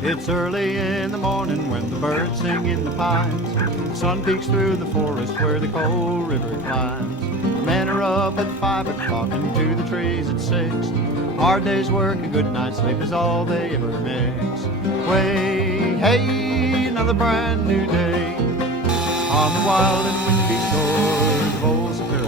It's early in the morning when the birds sing in the pines. The sun peeks through the forest where the cold river climbs. The men are up at 5 o'clock and to the trees at 6. Hard day's work, a good night's sleep is all they ever mix. Way, hey, another brand new day on the wild and windy shores of old Superior.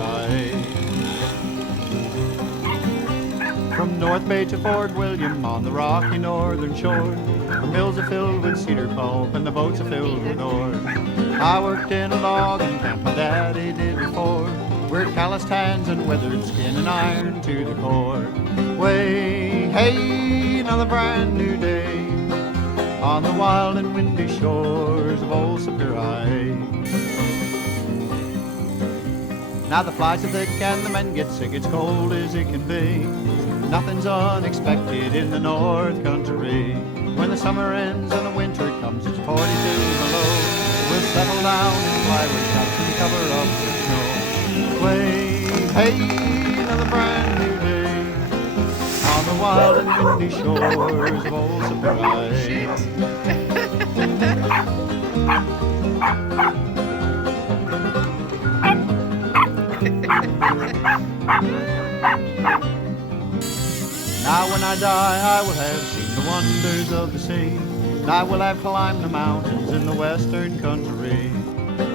From North Bay to Fort William on the rocky northern shore, the mills are filled with cedar pulp and the boats are filled with ore. I worked in a logging camp, my daddy did before. We're calloused hands and weathered skin and iron to the core. Way, hey, another brand new day on the wild and windy shores of old Superior. Now the flies are thick and the men get sick, it's cold as it can be. Nothing's unexpected in the North Country. When the summer ends and the winter comes, it's 42 below. We'll settle down in plywood huts and cover up the snow. Way, hey, another brand new day on the wild and windy shores of old Superior. Now when I die, I will have seen the wonders of the sea, and I will have climbed the mountains in the western country.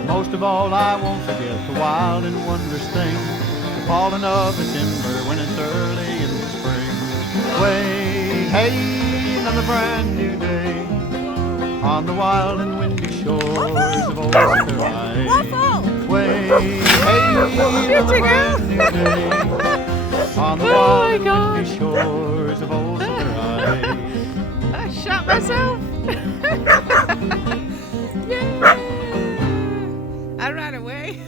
Most of all, I won't forget the wild and wondrous thing, the falling of the timber when it's early in the spring. Way, hey, another brand new day on the wild and windy shores of old Superior. Way, hey, another brand new day on the wild and windy shores of old Superior. I shot myself. Yeah. I ran away.